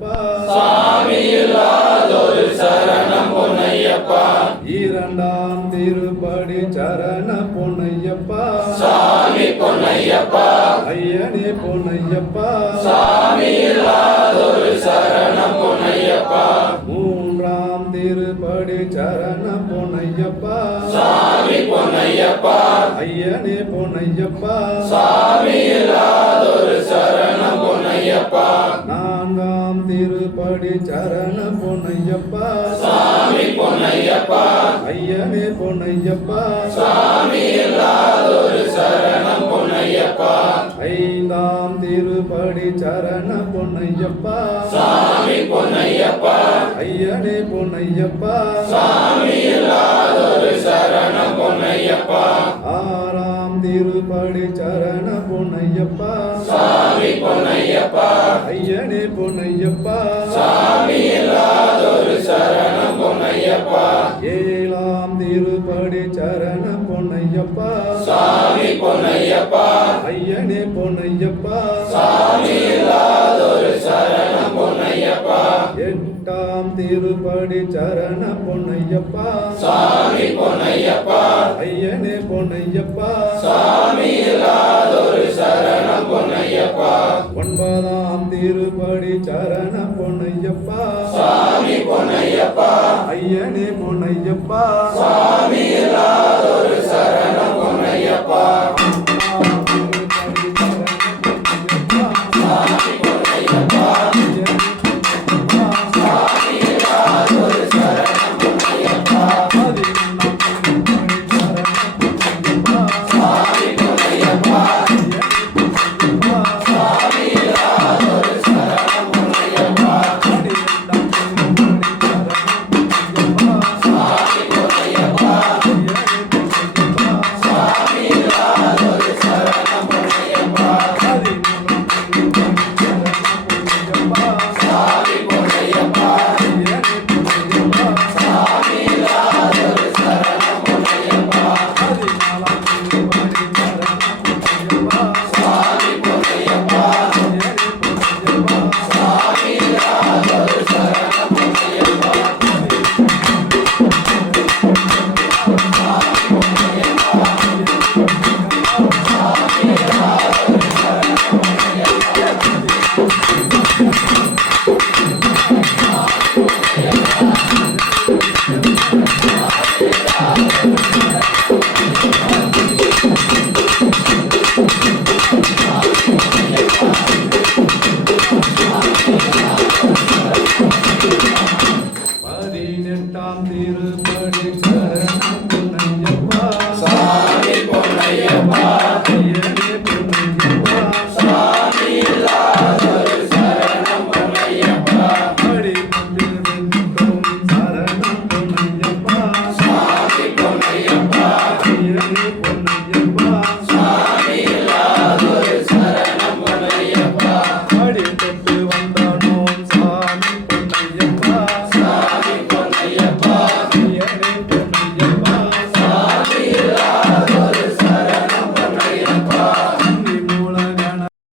சாமி இல்லாதொரு சரணம் பொன்னையப்பா. இரண்டாம் திருப்படி சரண பொன்னையப்பா. சாமி பொன்னையப்பா. ஐயனே பொன்னையப்பா. சாமி இல்லாதொரு சரணம் பொன்னையப்பா. மூன்றாம் திருப்படி சரண பொன்னையப்பா. சாமி பொன்னையப்பா. ஐயனே பொன்னையப்பா. சாமி இல்லாதொரு சரணம் பொன்னையப்பா. நான்காம் திருப்படி சரண பொன்னையப்பா. சாமி பொன்னையப்பா. ஐயனே பொன்னையப்பா. சாமி இல்லாதொரு சரணம் பொன்னையப்பா. ஐந்தாம் திருப்படி சரண பொன்னையப்பா. சாமி பொன்னையப்பா. ஐயனே பொன்னையப்பா. சாமி இல்லாதொரு சரணம் பொன்னையப்பா. ஆறாம் திருப்படி சரண பொன்னையப்பா. சாமி பொன்னையப்பா. ஐயனே பொன்னையப்பா. சாமி இல்லாதொரு சரணம் பொன்னையப்பா. ஏழாம் திருப்படி சரண பொன்னையப்பா. சாமி பொன்னையப்பா. ஐயனே பொன்னையப்பா. சாமி இல்லாதொரு சரணம் பொன்னையப்பா. எட்டாம் திருப்படி சரண பொன்னையப்பா. சாமி பொன்னையப்பா. ஐயனே பொன்னையப்பா. சாமி இல்லாதொரு சரணம் பொன்னையப்பா. ஒன்பதாம் திருப்படி சரண பொன்னையப்பா. சாமி பொன்னையப்பா. ஐயனே பொன்னையப்பா. சாமி இல்லாதொரு சரணம்